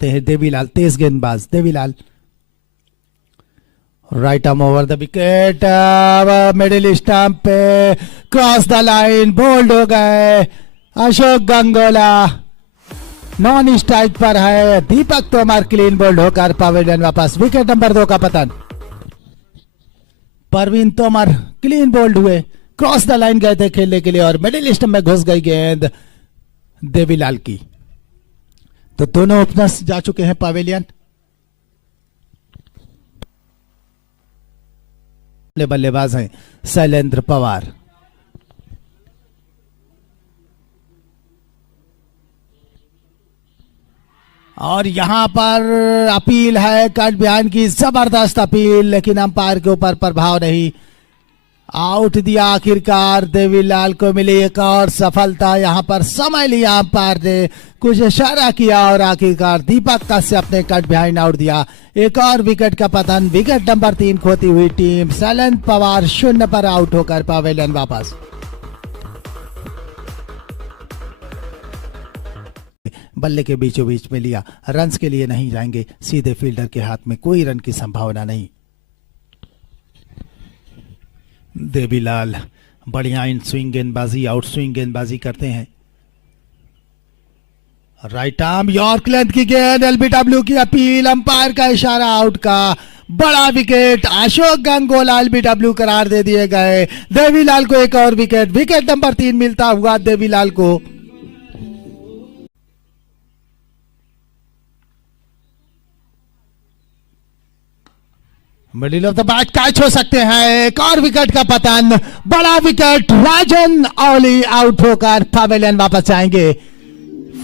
करते हैं देवीलाल, तेज गेंदबाज Devilal. Right arm over the wicket, middle stump पे क्रॉस द लाइन, बोल्ड हो गए अशोक गंगोला। नॉन स्ट्राइक पर है दीपक तोमर, क्लीन बोल्ड होकर पवेलियन वापस। विकेट नंबर 2 का पतन। परवीन तोमर क्लीन बोल्ड हुए, क्रॉस द लाइन गए थे खेलने के लिए और मिडिल स्टंप में घुस गई गेंद देवीलाल की। तो दोनों ओपनर्स जा चुके हैं पवेलियन। बल्लेबाज हैं शैलेंद्र पवार। और यहां पर अपील है कट बिहाइंड की, जबरदस्त अपील, लेकिन अंपायर के ऊपर प्रभाव नहीं। आउट दिया आखिरकार, देवीलाल को मिली एक और सफलता। यहां पर समय लिया अंपायर ने, कुछ इशारा किया और आखिरकार दीपक कश्यप ने कट बिहाइंड आउट दिया। एक और विकेट का पतन। विकेट नंबर 3 खोती हुई टीम। शैलेंद्र पवार 0 पर आउट होकर पवेलियन वापस। बल्ले के बीचों बीच में लिया, रन्स के लिए नहीं जाएंगे, सीधे फील्डर के हाथ में, कोई रन की संभावना नहीं। देवीलाल बढ़िया इन स्विंग गेंदबाजी, आउट स्विंग गेंदबाजी करते हैं। राइट आर्म यॉर्क लेंथ की गेंद, एलबीडब्ल्यू की अपील, अंपायर का इशारा, आउट का। बड़ा विकेट, अशोक गंगोला एलबीडब्ल्यू करार दे दिए गए। देवीलाल को एक और विकेट। विकेट नंबर 3 मिलता हुआ देवीलाल को। Middle of the bat catch हो सकते हैं, एक और विकेट का पतन। बड़ा विकेट, राजन औली आउट होकर पवेलियन वापस आएंगे।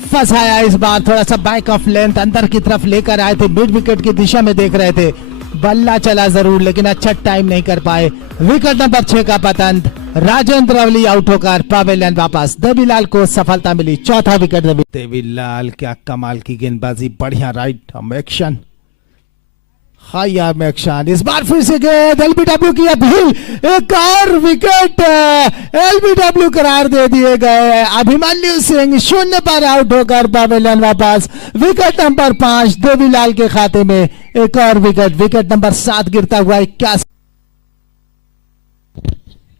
फंसाया इस बार, थोड़ा सा बैक ऑफ लेंथ अंदर की तरफ लेकर आए थे, मिड विकेट की दिशा में देख रहे थे, बल्ला चला जरूर लेकिन अच्छा टाइम नहीं कर पाए। विकेट नंबर 6 का पतन। राजेंद्र औली आउट होकर पवेलियन वापस। देवीलाल को सफलता मिली, चौथा विकेट। देवीलाल क्या कमाल की गेंदबाजी, बढ़िया right arm action, high arm action. इस बार फिर से गेंद, एलबीडब्ल्यू की अपील, एक और विकेट, एलबीडब्ल्यू करार दे दिए गए। अभिमन्यु सिंह 0 पर आउट होकर पवेलियन वापस। विकेट नंबर 5 देवीलाल के खाते में, एक और विकेट। विकेट नंबर 7 गिरता हुआ 81,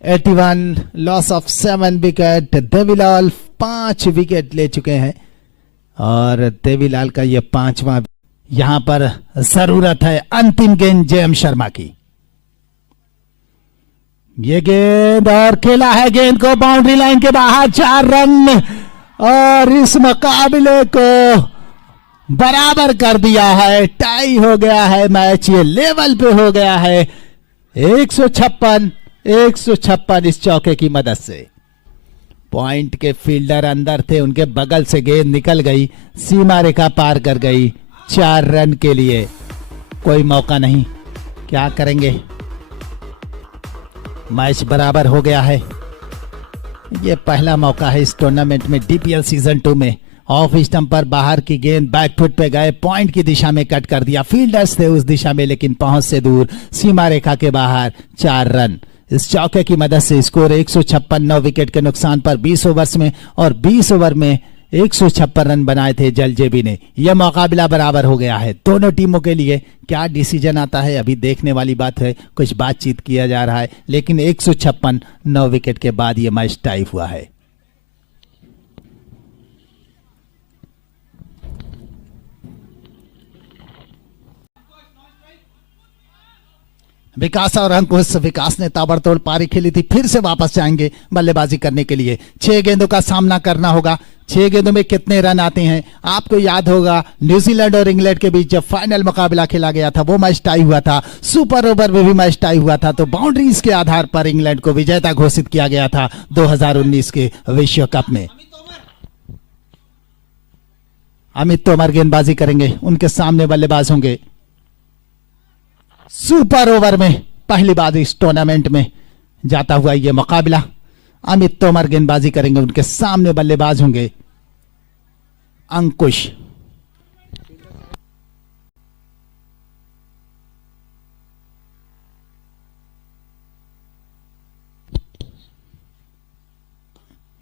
81 loss of 7 wicket. Devilal 5 wicket ले चुके हैं और देवीलाल का यह 5वां। यहां पर जरूरत है अंतिम गेंद जेएम शर्मा की। ये गेंद और खेला है गेंद को बाउंड्री लाइन के बाहर, 4 रन और इस मुकाबले को बराबर कर दिया है। टाई हो गया है मैच, ये लेवल पे हो गया है। 156 इस चौके की मदद से। पॉइंट के फील्डर अंदर थे, उनके बगल से गेंद निकल गई, सीमा रेखा पार कर गई। 4 रन के लिए कोई मौका नहीं, क्या करेंगे। मैच बराबर हो गया है। ये पहला मौका है इस टूर्नामेंट में, डीपीएल सीजन 2 में। ऑफ स्टंप पर बाहर की गेंद बैकफुट पे गए, पॉइंट की दिशा में कट कर दिया, फील्डर्स थे उस दिशा में लेकिन पहुंच से दूर, सीमा रेखा के बाहर। 4 रन इस चौके की मदद से। स्कोर 156, 9 विकेट के नुकसान पर 20 ओवर्स में, और 20 ओवर में 156 रन बनाए थे जलजेबी ने। यह मुकाबला बराबर हो गया है दोनों टीमों के लिए। क्या डिसीजन आता है अभी देखने वाली बात है, कुछ बातचीत किया जा रहा है, लेकिन 156 9 विकेट के बाद यह मैच टाई हुआ है। विकास और अंकुश, विकास ने ताबड़तोड़ पारी खेली थी, फिर से वापस जाएंगे बल्लेबाजी करने के लिए। 6 गेंदों का सामना करना होगा। 6 गेंदों में कितने रन आते हैं आपको याद होगा, न्यूजीलैंड और इंग्लैंड के बीच जब फाइनल मुकाबला खेला गया था वो मैच टाई हुआ था। सुपर ओवर में भी मैच टाई हुआ था, तो बाउंड्रीज के आधार पर इंग्लैंड को विजेता घोषित किया गया था 2019 के विश्व कप में। अमित तोमर गेंदबाजी करेंगे, उनके सामने बल्लेबाज होंगे। सुपर ओवर में पहली बार इस टूर्नामेंट में जाता हुआ यह मुकाबला। अमित तोमर गेंदबाजी करेंगे, उनके सामने बल्लेबाज होंगे अंकुश।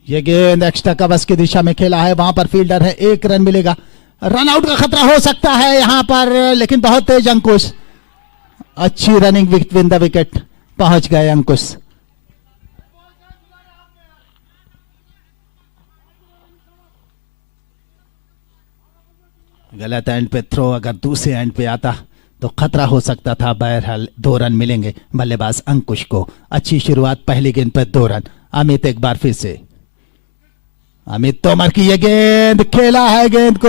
यह गेंद एक्स्ट्रा कवर्स की दिशा में खेला है, वहां पर फील्डर है, 1 रन मिलेगा। रन आउट का खतरा हो सकता है यहां पर, लेकिन बहुत तेज अंकुश, अच्छी रनिंग विन द विकेट, पहुंच गए अंकुश। गलत एंड पे थ्रो, अगर दूसरे एंड पे आता तो खतरा हो सकता था। बहरहाल 2 रन मिलेंगे बल्लेबाज अंकुश को। अच्छी शुरुआत, पहली गेंद पर 2 रन। अमित एक बार फिर से, अमित तोमर की ये गेंद, खेला है गेंद को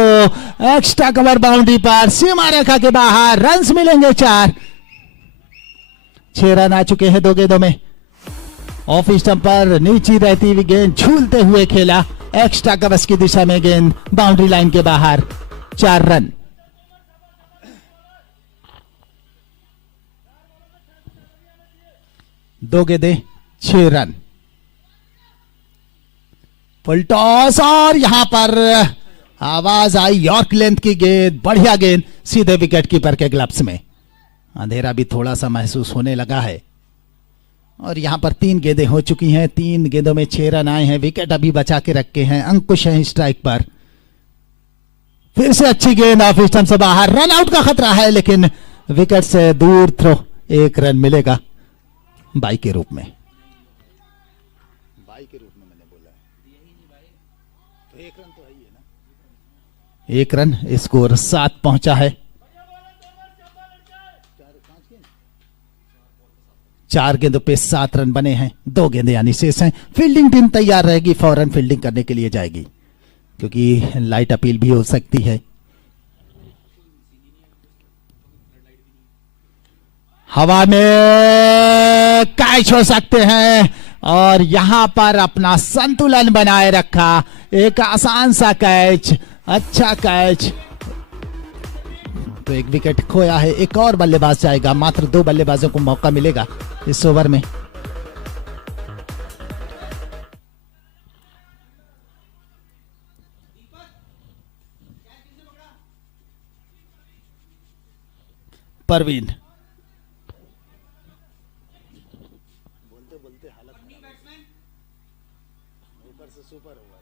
एक्स्ट्रा कवर बाउंड्री पर, सीमा रेखा के बाहर, रन्स मिलेंगे 4। 6 रन आ चुके हैं 2 गेंदों में। ऑफ स्टंप पर नीचे रहती हुई गेंद झूलते हुए खेला, एक्स्ट्रा कवर्स की दिशा में गेंद, बाउंड्री लाइन के बाहर, 4 रन। दो गेंदें 6 रन। फुल टॉस और यहां पर आवाज आई यॉर्क लेंथ की गेंद, बढ़िया गेंद, सीधे विकेट कीपर के ग्लव्स में। अंधेरा भी थोड़ा सा महसूस होने लगा है और यहां पर 3 गेंदें हो चुकी हैं। 3 गेंदों में 6 रन आए हैं। विकेट अभी बचा के रखे हैं, अंकुश है स्ट्राइक पर। फिर से अच्छी गेंद ऑफ स्टंप से बाहर, रन आउट का खतरा है लेकिन विकेट से दूर थ्रो, 1 रन मिलेगा बाई के रूप में। बाई के रूप में मैंने बोला है तो 1 रन तो है ही ना। 1 रन, स्कोर 7 पहुंचा है। 4 गेंदों पे 7 रन बने हैं। 2 गेंदें यानी शेष हैं। फील्डिंग टीम तैयार रहेगी, फौरन फील्डिंग करने के लिए जाएगी क्योंकि लाइट अपील भी हो सकती है। हवा में कैच हो सकते हैं और यहां पर अपना संतुलन बनाए रखा। एक आसान सा कैच, अच्छा कैच। तो 1 विकेट खोया है। एक और बल्लेबाज जाएगा, मात्र 2 बल्लेबाजों को मौका मिलेगा इस ओवर में। परवीन, बोलते बोलते हालत ऊपर से सुपर ओवर।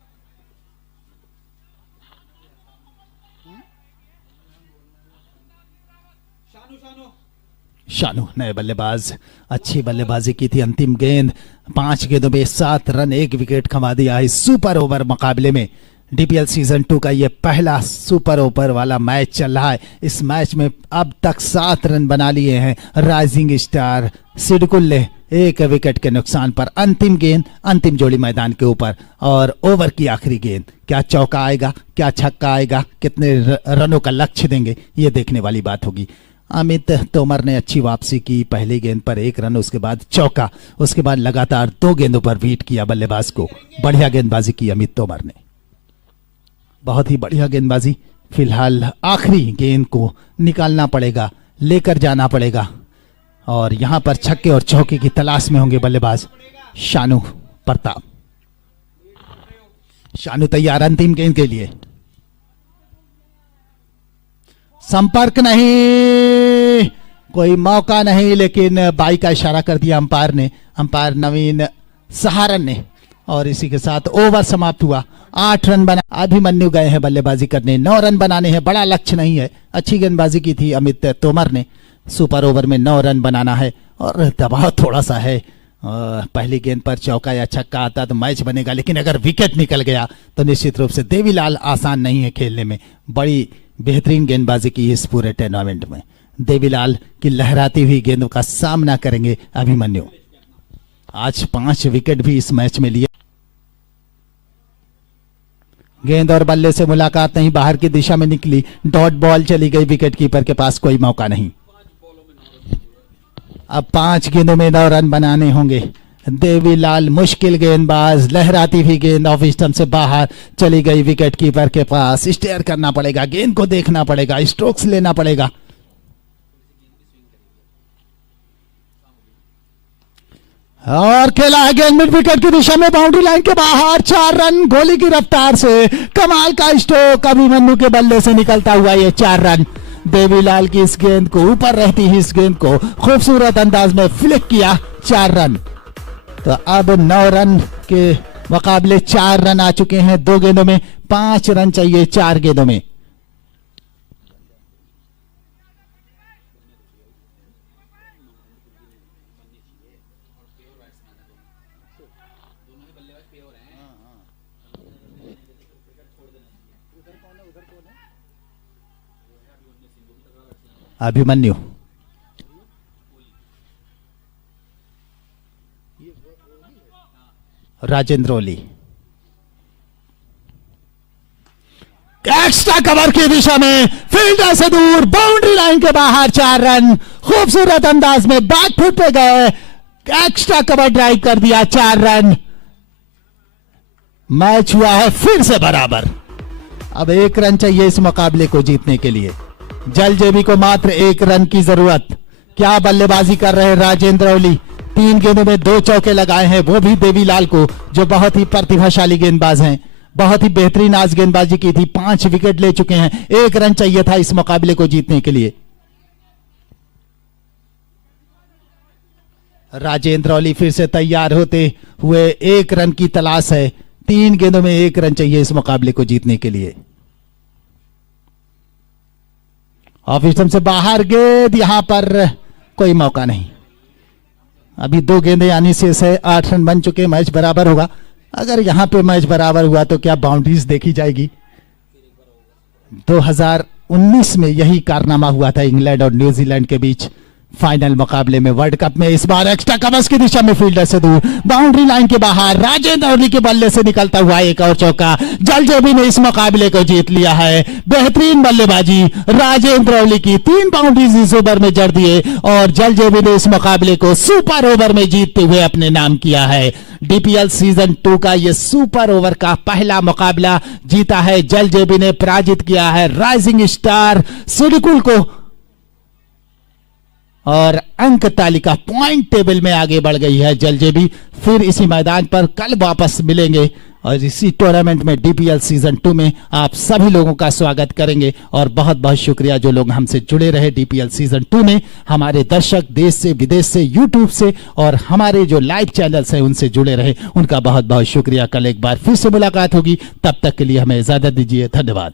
शानू नए बल्लेबाज, अच्छी बल्लेबाजी की थी। अंतिम गेंद, 5 गेंदों में 7 रन, 1 विकेट खंवा दिया है सुपर ओवर मुकाबले में। डीपीएल सीजन 2 का ये पहला सुपर ओवर वाला मैच चल रहा है। इस मैच में अब तक 7 रन बना लिए हैं राइजिंग स्टार सिडकुल्ले, 1 विकेट के नुकसान पर। अंतिम गेंद, अंतिम जोड़ी मैदान के ऊपर और ओवर की आखिरी गेंद, क्या चौका आएगा, क्या छक्का आएगा, कितने रनों का लक्ष्य देंगे, ये देखने वाली बात होगी। अमित तोमर ने अच्छी वापसी की, पहली गेंद पर 1 रन, उसके बाद चौका, उसके बाद लगातार 2 गेंदों पर बीट किया बल्लेबाज को। बढ़िया गेंदबाजी की अमित तोमर ने, बहुत ही बढ़िया गेंदबाजी। फिलहाल आखिरी गेंद को निकालना पड़ेगा, लेकर जाना पड़ेगा और यहां पर छक्के और चौके की तलाश में होंगे बल्लेबाज शानू प्रताप। शानू तैयार अंतिम गेंद के लिए। संपर्क नहीं, कोई मौका नहीं, लेकिन बाई का इशारा कर दिया अंपायर ने, अंपायर नवीन सहारन ने, और इसी के साथ ओवर समाप्त हुआ। 8 रन बना, अभिमन्यु गए हैं बल्लेबाजी करने। 9 रन बनाने हैं, बड़ा लक्ष्य नहीं है। अच्छी गेंदबाजी की थी अमित तोमर ने। सुपर ओवर में 9 रन बनाना है और दबाव थोड़ा सा है। पहली गेंद पर चौका या छक्का आता तो मैच बनेगा, लेकिन अगर विकेट निकल गया तो निश्चित रूप से देवीलाल आसान नहीं है खेलने में। बड़ी बेहतरीन गेंदबाजी की इस पूरे टूर्नामेंट में। देवीलाल की लहराती हुई गेंदों का सामना करेंगे अभिमन्यु। आज 5 विकेट भी इस मैच में लिए। गेंद और बल्ले से मुलाकात नहीं, बाहर की दिशा में निकली, डॉट बॉल चली गई, विकेट कीपर के पास कोई मौका नहीं। अब 5 गेंदों में 9 रन बनाने होंगे। देवीलाल मुश्किल गेंदबाज, लहराती हुई गेंद ऑफ स्टंप से बाहर चली गई, विकेट कीपर के पास। स्टेयर करना पड़ेगा, गेंद को देखना पड़ेगा, स्ट्रोक्स लेना पड़ेगा। और खेला है गेंद मिड विकेट की दिशा में, बाउंड्री लाइन के बाहर। 4 रन, गोली की रफ्तार से कमाल का स्ट्रोक अभिमन्यु के बल्ले से निकलता हुआ ये 4 रन। देवीलाल की इस गेंद को, ऊपर रहती ही इस गेंद को खूबसूरत अंदाज में फ्लिक किया, 4 रन। तो अब 9 रन के मुकाबले 4 रन आ चुके हैं 2 गेंदों में। 5 रन चाहिए 4 गेंदों में। अभिमन्यु, राजेंद्र ओली, एक्स्ट्रा कवर की दिशा में फील्डर से दूर, बाउंड्री लाइन के बाहर 4 रन। खूबसूरत अंदाज में बैक फुट पे गए, एक्स्ट्रा कवर ड्राइव कर दिया, 4 रन। मैच हुआ है फिर से बराबर। अब 1 रन चाहिए इस मुकाबले को जीतने के लिए। जलजेबी को मात्र 1 रन की जरूरत। क्या बल्लेबाजी कर रहे हैं राजेंद्र ओली, 3 गेंदों में 2 चौके लगाए हैं, वो भी देवीलाल को, जो बहुत ही प्रतिभाशाली गेंदबाज हैं। बहुत ही बेहतरीन आज गेंदबाजी की थी, 5 विकेट ले चुके हैं। 1 रन चाहिए था इस मुकाबले को जीतने के लिए। राजेंद्र ओली फिर से तैयार होते हुए, 1 रन की तलाश है। 3 गेंदों में 1 रन चाहिए इस मुकाबले को जीतने के लिए। ऑफ स्टंप से बाहर गेंद, यहां पर कोई मौका नहीं। अभी 2 गेंदें आने से 8 रन बन चुके, मैच बराबर होगा। अगर यहां पे मैच बराबर हुआ तो क्या बाउंड्रीज देखी जाएगी? 2019 में यही कारनामा हुआ था इंग्लैंड और न्यूजीलैंड के बीच फाइनल मुकाबले में वर्ल्ड कप में। इस बार एक्स्ट्रा कवर्स की दिशा में फील्डर से दूर, बाउंड्री लाइन के बाहर, राजेंद्र ओली के बल्ले से निकलता हुआ 1 और चौका। जलजेबी ने इस मुकाबले को जीत लिया है। बेहतरीन बल्लेबाजी राजेंद्र ओली की, 3 बाउंड्रीज इस ओवर में जड़ दिए और जलजेबी ने इस मुकाबले को सुपर ओवर में जीतते हुए अपने नाम किया है। डीपीएल सीजन 2 का यह सुपर ओवर का पहला मुकाबला जीता है जलजेबी ने, पराजित किया है राइजिंग स्टार सिडकुल को और अंक तालिका पॉइंट टेबल में आगे बढ़ गई है जलजेबी। फिर इसी मैदान पर कल वापस मिलेंगे और इसी टूर्नामेंट में डीपीएल सीजन 2 में आप सभी लोगों का स्वागत करेंगे। और बहुत बहुत शुक्रिया जो लोग हमसे जुड़े रहे डीपीएल सीजन 2 में, हमारे दर्शक देश से विदेश से, यूट्यूब से और हमारे जो लाइव चैनल्स हैं उनसे जुड़े रहे, उनका बहुत बहुत शुक्रिया। कल एक बार फिर से मुलाकात होगी, तब तक के लिए हमें इजाजत दीजिए। धन्यवाद।